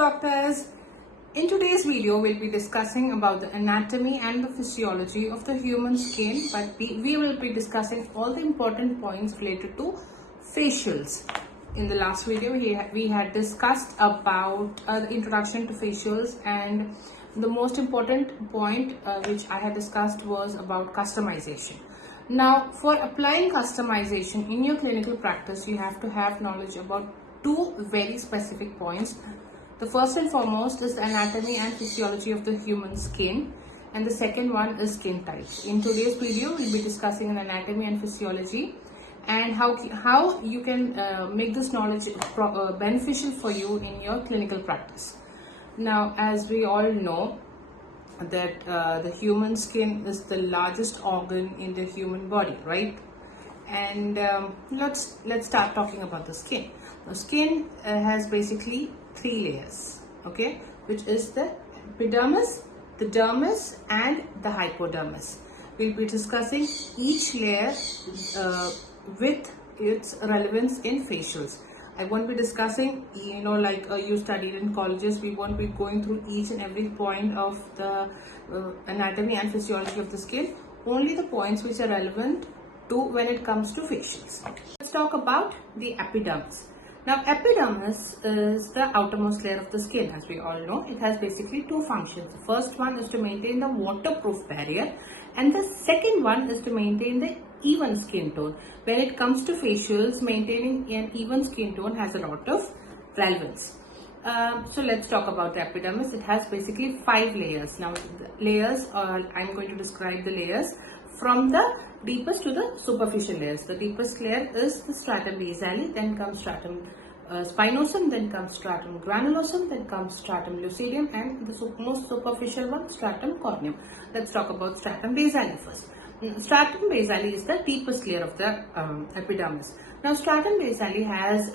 doctors. In today's video, we'll be discussing about the anatomy and the physiology of the human skin, but we will be discussing all the important points related to facials. In the last video, we had discussed about the introduction to facials, and the most important point which I had discussed was about customization. Now, for applying customization in your clinical practice, you have to have knowledge about two very specific points. The first and foremost is the anatomy and physiology of the human skin, and the second one is skin types. In today's video, we'll be discussing an anatomy and physiology and how you can make this knowledge beneficial for you in your clinical practice. Now, as we all know that the human skin is the largest organ in the human body, right? And let's start talking about the skin. The skin has basically three layers, okay, which is the epidermis, the dermis, and the hypodermis. We'll be discussing each layer with its relevance in facials. I won't be discussing, like you studied in colleges. We won't be going through each and every point of the anatomy and physiology of the skin. Only the points which are relevant to when it comes to facials. Let's talk about the epidermis. Now, epidermis is the outermost layer of the skin. As we all know, it has basically two functions. The first one is to maintain the waterproof barrier, and the second one is to maintain the even skin tone. When it comes to facials, maintaining an even skin tone has a lot of relevance. So let's talk about the epidermis. It has basically 5 layers. Now, the layers, I'm going to describe the layers from the deepest to the superficial layers. The deepest layer is the stratum basale, then comes stratum spinosum, then comes stratum granulosum, then comes stratum lucidium, and the most superficial one, stratum corneum. Let's talk about stratum basale first. Stratum basale is the deepest layer of the epidermis. Now, stratum basale has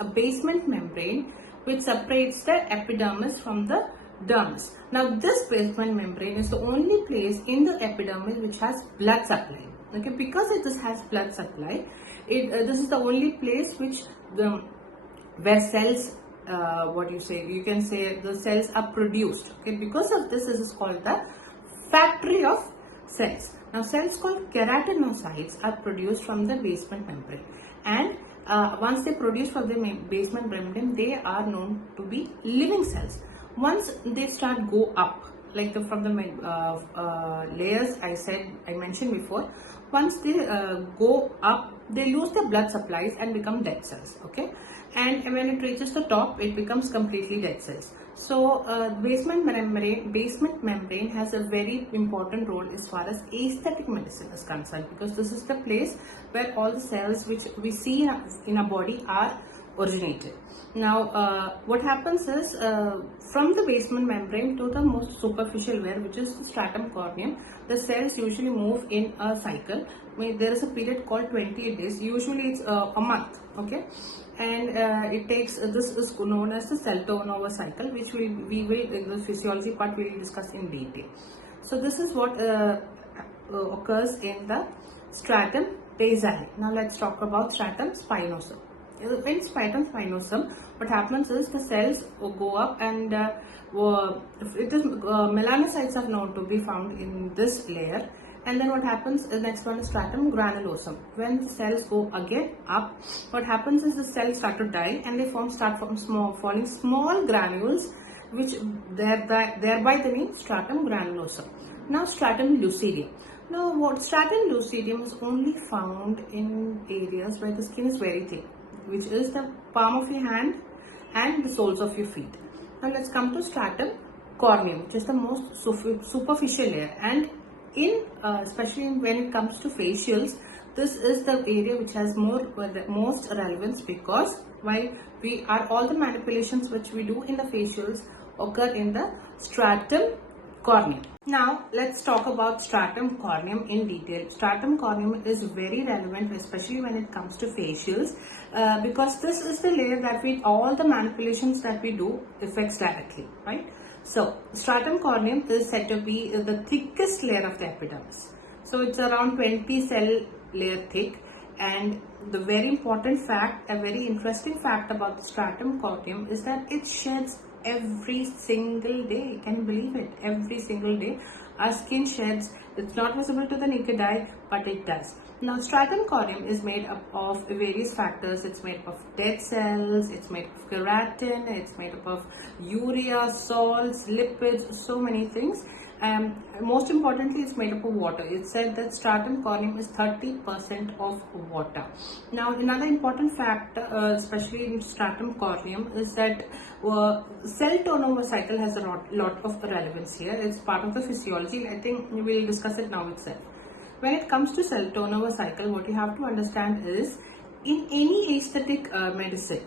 a basement membrane which separates the epidermis from the dermis. Now, this basement membrane is the only place in the epidermis which has blood supply. Okay, because this has blood supply, this is the only place which where cells, you can say the cells are produced. Okay, because of this is called the factory of cells. Now, cells called keratinocytes are produced from the basement membrane, and once they produce from the basement membrane, they are known to be living cells. Once they start go up, like from the layers I mentioned before, once they go up, they lose their blood supplies and become dead cells. Okay, and when it reaches the top, it becomes completely dead cells. So basement membrane has a very important role as far as aesthetic medicine is concerned, because this is the place where all the cells which we see in our body are originated. Now, what happens is from the basement membrane to the most superficial layer, which is the stratum corneum, the cells usually move in a cycle. There is a period called 28 days. Usually, it's a month. Okay, and it takes this is known as the cell turnover cycle, which we will in the physiology part we will discuss in detail. So this is what occurs in the stratum basale. Now, let's talk about stratum spinosum. In stratum spinosum, what happens is the cells go up, and melanocytes are known to be found in this layer. And then what happens, the next one is stratum granulosum. When the cells go again up, what happens is the cells start to die, and they start falling small granules, which thereby the name stratum granulosum. Now, stratum lucidium. Now, what stratum lucidium is only found in areas where the skin is very thin, which is the palm of your hand and the soles of your feet. Now, let's come to stratum corneum, which is the most superficial layer, and especially when it comes to facials, this is the area which has the most relevance, because while all the manipulations which we do in the facials occur in the stratum corneum. Now, let's talk about stratum corneum in detail. Stratum corneum is very relevant, especially when it comes to facials, because this is the layer that all the manipulations that we do affects directly, right? So, stratum corneum is said to be the thickest layer of the epidermis. So, it's around 20 cell layer thick, And the very important fact, a very interesting fact about the stratum corneum is that it sheds every single day. Can you believe it? Every single day our skin sheds. It's not visible to the naked eye, but it does. Now, stratum corneum is made up of various factors. It's made up of dead cells, it's made up of keratin, it's made up of urea, salts, lipids, so many things. Most importantly, it's made up of water. It's said that stratum corneum is 30% of water. Now, another important factor, especially in stratum corneum, is that cell turnover cycle has a lot of relevance here. It's part of the physiology. I think we will discuss it now itself. When it comes to cell turnover cycle, what you have to understand is, in any aesthetic medicine,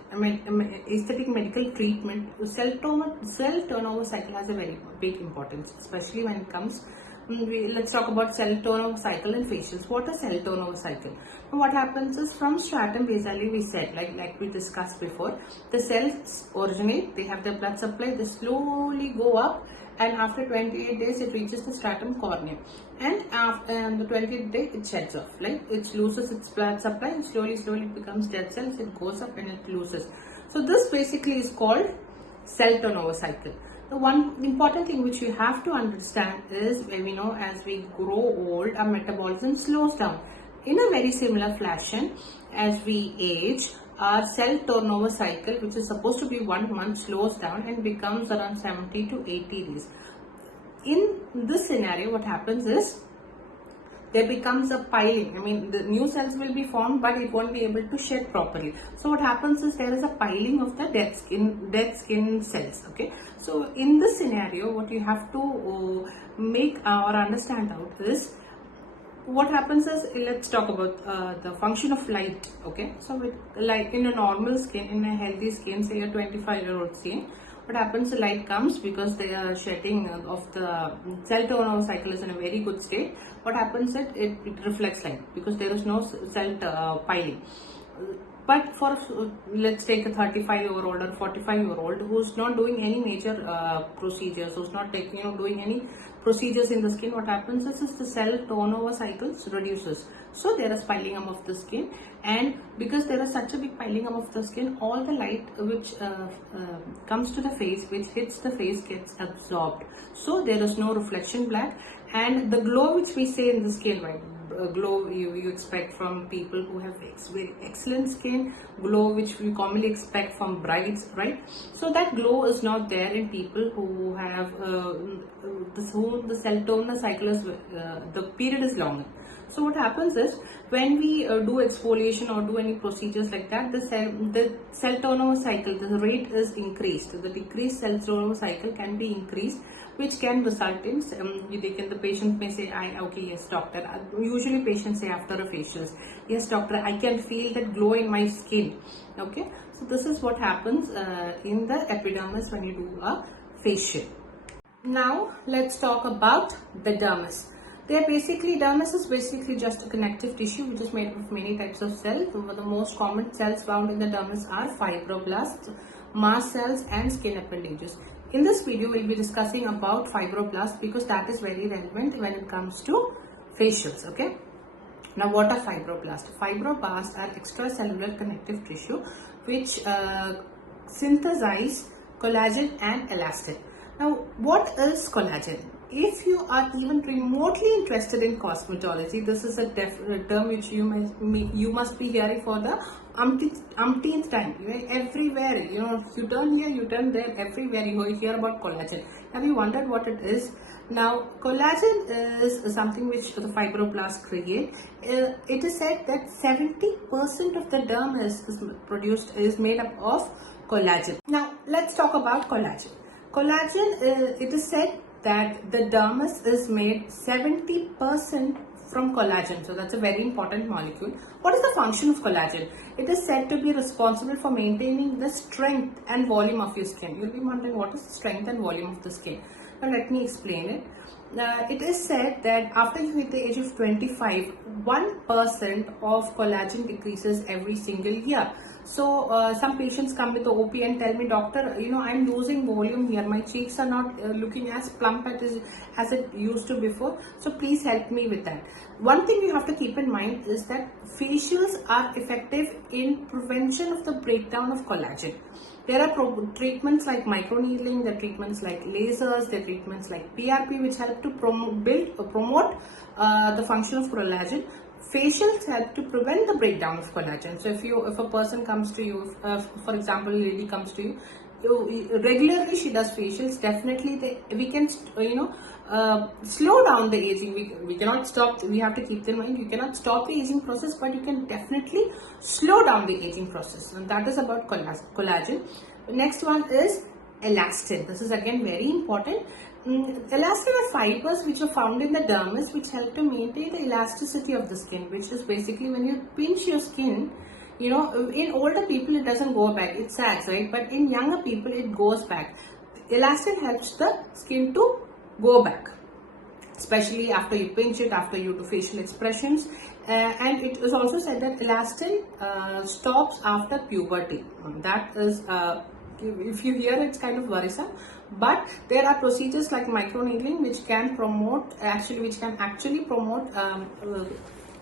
aesthetic medical treatment, cell turnover cycle has a very big importance, especially when it comes. Let's talk about cell turnover cycle and facials. What is cell turnover cycle? What happens is, from stratum basale, we said, like we discussed before, the cells originate, they have their blood supply, they slowly go up, and after 28 days it reaches the stratum corneum, and after the 28th day it sheds off, like it loses its blood supply and slowly it becomes dead cells, it goes up and it loses. So this basically is called cell turnover cycle. The one important thing which you have to understand is, we know as we grow old, our metabolism slows down. In a very similar fashion, as we age, our cell turnover cycle, which is supposed to be 1 month, slows down and becomes around 70 to 80 days. In this scenario, what happens is, there becomes a piling. The new cells will be formed, but it won't be able to shed properly. So what happens is, there is a piling of the dead skin cells. Okay. So in this scenario, what you have to make or understand out is, what happens is, let's talk about the function of light. Okay. So like in a normal skin, in a healthy skin, say a 25-year-old skin, what happens, the light comes because they are shedding of the cell turnover cycle is in a very good state. What happens is, it reflects light because there is no cell piling. But for, let's take a 35-year-old or 45-year-old who's not doing any major procedures, who's not doing any procedures in the skin, what happens is the cell turnover cycles reduces. So there is piling up of the skin, and because there is such a big piling up of the skin, all the light which comes to the face, which hits the face, gets absorbed. So there is no reflection black, and the glow which we say in the skin, right? Glow you expect from people who have very excellent skin, glow which we commonly expect from brides, right? So that glow is not there in people who have the cell turnover cycle is the period is longer. So what happens is, when we do exfoliation or do any procedures like that, the cell turnover cycle, the rate is increased. The decreased cell turnover cycle can be increased, which can result in, the patient may say, okay, yes doctor, usually patients say after a facials, yes doctor, I can feel that glow in my skin. Okay, so this is what happens in the epidermis when you do a facial. Now let's talk about the dermis. Dermis is basically just a connective tissue which is made up of many types of cells. The most common cells found in the dermis are fibroblasts, mast cells, and skin appendages. In this video, we'll be discussing about fibroblasts because that is very relevant when it comes to facials. Okay. Now, what are fibroblasts? Fibroblasts are extracellular connective tissue which synthesize collagen and elastin. Now, what is collagen? If you are even remotely interested in cosmetology, this is a term which you must be hearing for the umpteenth time. Everywhere, you turn here, you turn there, everywhere you hear about collagen. Have you wondered what it is? Now, collagen is something which the fibroblasts create. It is said that 70% of the derm is made up of collagen. Now, let's talk about collagen. Collagen, it is said that the dermis is made 70% from collagen. So that's a very important molecule. What is the function of collagen? It is said to be responsible for maintaining the strength and volume of your skin. You'll be wondering, what is the strength and volume of the skin? Now let me explain it. It is said that after you hit the age of 25, 1% of collagen decreases every single year. So some patients come with the OP and tell me, doctor, I'm losing volume here. My cheeks are not looking as plump as it used to before. So please help me with that. One thing you have to keep in mind is that facials are effective in prevention of the breakdown of collagen. There are treatments like microneedling, there are treatments like lasers, there are treatments like PRP which help to promote the function of collagen. Facials help to prevent the breakdown of collagen. So if a person comes to you, for example, a lady comes to you, regularly she does facials, definitely we can slow down the aging. We cannot stop, we have to keep in mind, you cannot stop the aging process, but you can definitely slow down the aging process, and that is about collagen. Next one is elastin. This is again very important. Elastin are fibers which are found in the dermis which help to maintain the elasticity of the skin, which is basically when you pinch your skin, in older people it doesn't go back, it sags, right? But in younger people it goes back. Elastin helps the skin to go back, especially after you pinch it, after you do facial expressions. And it is also said that elastin stops after puberty. That is, if you hear, it's kind of worrisome, but there are procedures like microneedling which can actually promote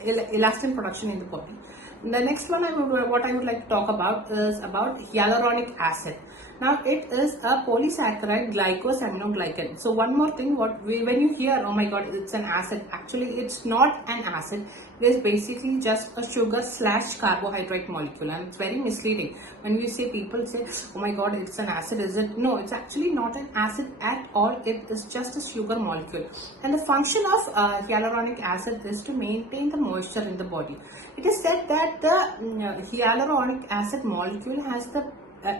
elastin production in the body. The next one what I would like to talk about is about hyaluronic acid. Now it is a polysaccharide glycosaminoglycan. So one more thing, when you hear, oh my god, it's an acid, actually it's not an acid. It is basically just a sugar / carbohydrate molecule, and it's very misleading. When we say, people say, oh my god, it's an acid, is it? No, it's actually not an acid at all. It is just a sugar molecule. And the function of hyaluronic acid is to maintain the moisture in the body. It is said that the hyaluronic acid molecule has the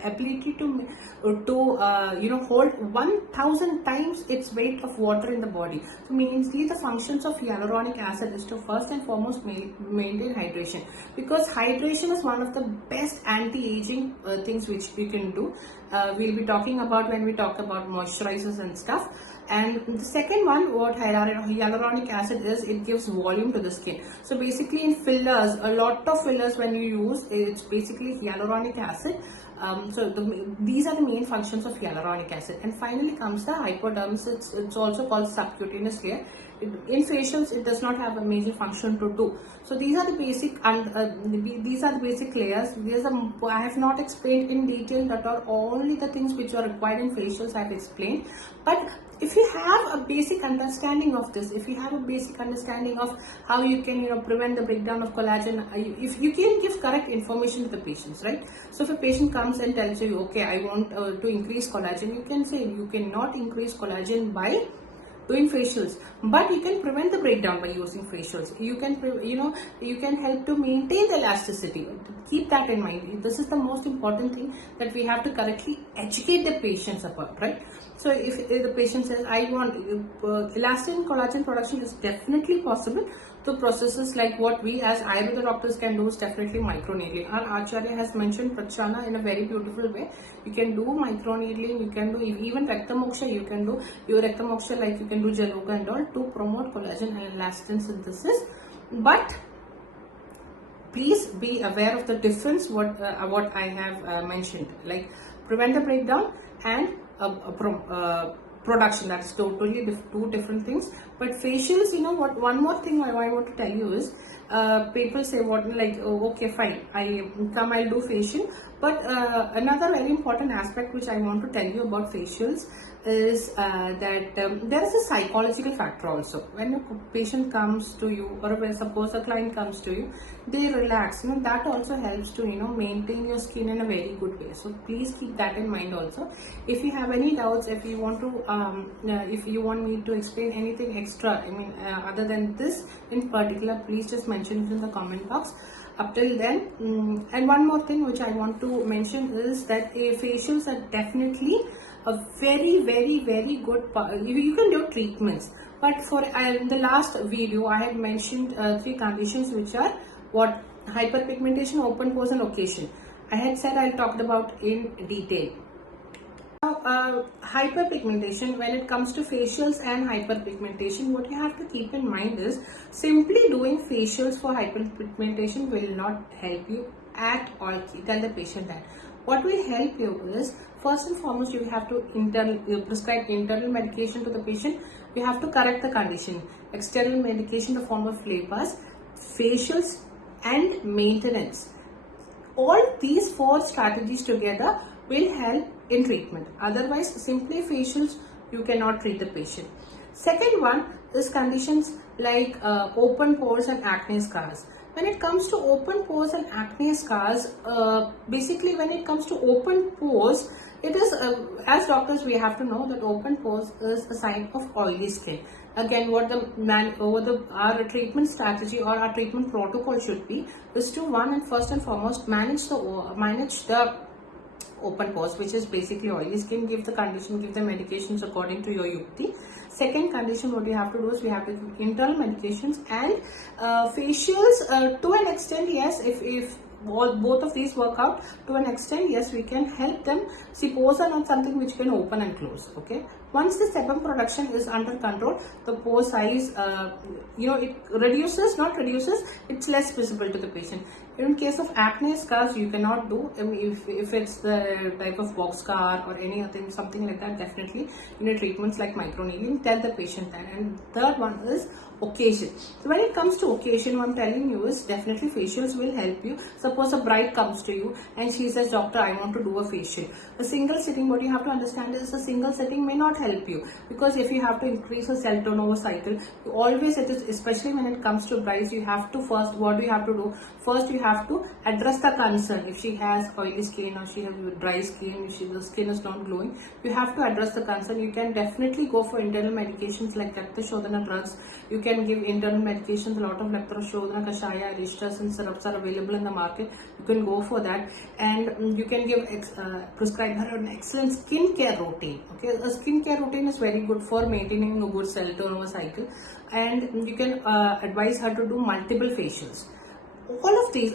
ability to hold 1000 times its weight of water in the body. So mainly the functions of hyaluronic acid is to first and foremost maintain hydration, because hydration is one of the best anti-aging things which you can do. We'll be talking about when we talk about moisturizers and stuff. And the second one, what hyaluronic acid is, it gives volume to the skin. So basically in fillers, a lot of fillers when you use, it's basically hyaluronic acid. These are the main functions of hyaluronic acid. And finally comes the hypodermis. It's also called subcutaneous layer. In facials, it does not have a major function to do. So these are the basic layers. I have not explained in detail, that are only the things which are required in facials I have explained. But if you have a basic understanding of this, if you have a basic understanding of how you can prevent the breakdown of collagen, if you can give correct information to the patients, right? So if a patient comes and tells you, okay, I want to increase collagen, you can say you cannot increase collagen by doing facials, but you can prevent the breakdown by using facials. You can help to maintain the elasticity. Keep that in mind. This is the most important thing that we have to correctly educate the patients about, right? So if the patient says, I want elastin collagen production, is definitely possible through processes like what we as Ayurveda doctors can do, is definitely microneedling. Our Acharya has mentioned Prachana in a very beautiful way. You can do microneedling, you can do even Raktamoksha, you can do your Raktamoksha, like you can do Jaloga and all, to promote collagen and elastin synthesis. But please be aware of the difference what I have mentioned, like prevent the breakdown and production. That's totally two different things. But facials, one more thing I want to tell you is, people say, okay, fine, I'll do facial. But another very important aspect which I want to tell you about facials is that there is a psychological factor also. When a patient comes to you, or when suppose a client comes to you, they relax. That also helps to maintain your skin in a very good way. So please keep that in mind also. If you have any doubts, if you want me to explain anything extra, other than this in particular, please just mention it in the comment box. Up till then, and one more thing which I want to mention is that facials are definitely a very, very, very good part. You can do treatments, but for in the last video I had mentioned 3 conditions, which are what? Hyperpigmentation, open pores and occasion. I had said I'll talk about in detail. Now hyperpigmentation, when it comes to facials and hyperpigmentation, what you have to keep in mind is simply doing facials for hyperpigmentation will not help you at all. Tell the patient that. What will help you is, first and foremost, you have to prescribe internal medication to the patient. You have to correct the condition. External medication in the form of flavors, facials, and maintenance. All these 4 strategies together will help in treatment. Otherwise, simply facials, you cannot treat the patient. Second one is conditions like open pores and acne scars. When it comes to open pores and acne scars, basically when it comes to open pores, it is, as doctors, we have to know that open pores is a sign of oily skin. Again, what our treatment strategy or our treatment protocol should be is to, one and first and foremost, manage the open pores, which is basically oily skin. Give the condition, give the medications according to your yukti. Second condition, what you have to do is we have to give internal medications and facials to an extent. Yes, if both of these work out to an extent, yes, we can help them. See, pores are not something which can open and close. Okay, once the sebum production is under control, the pore size, it reduces, not reduces, it's less visible to the patient. In case of acne scars, you cannot do, I mean, if it's the type of box scar or any other thing, something like that, definitely treatments like microneedling, tell the patient that. And third one is occasion. So when it comes to occasion, what I'm telling you is definitely facials will help you. Suppose a bride comes to you and she says, doctor, I want to do a facial. A single sitting, what you have to understand is a single sitting may not help you, because if you have to increase the cell turnover cycle, you always, it is, especially when it comes to brides, you have to first, what do you have to do? First, you have to address the concern. If she has oily skin or she has dry skin, if the skin is not glowing, you have to address the concern. You can definitely go for internal medications like Ractashodhana drugs. You can give internal medications. A lot of Ractashodhana, Kashaya, Arishtas and syrups are available in the market. You can go for that, and you can give prescribe her an excellent skincare routine. Okay, a skincare routine is very good for maintaining a good cell turnover cycle, and you can advise her to do multiple facials. All of these,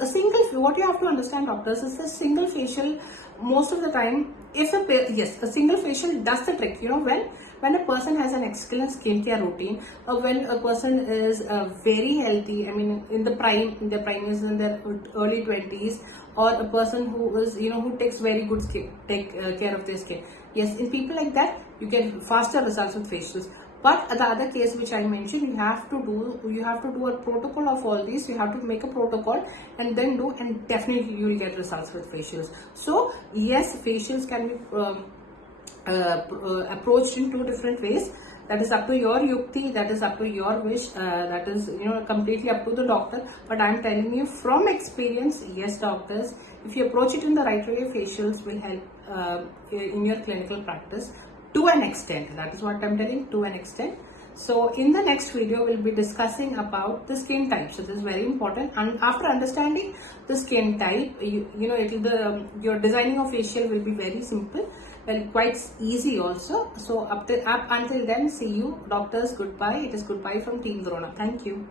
what you have to understand, doctors, is a single facial most of the time, a single facial does the trick. When a person has an excellent skincare routine, or when a person is very healthy, I mean in their prime is in their early 20s, or a person who is who takes very good care of their skin. Yes, in people like that, you get faster results with facials. But the other case which I mentioned, you have to do a protocol of all these. You have to make a protocol and then do, and definitely you will get results with facials. So yes, facials can be approached in 2 different ways. That is up to your yukti, that is up to your wish, that is completely up to the doctor. But I am telling you from experience, yes doctors, if you approach it in the right way, facials will help in your clinical practice to an extent. That is what I'm telling, to an extent. So in the next video, we'll be discussing about the skin type. So this is very important. And after understanding the skin type, your designing of facial will be very simple, well, quite easy also. So up until then, see you doctors. Goodbye. It is goodbye from Team Drona. Thank you.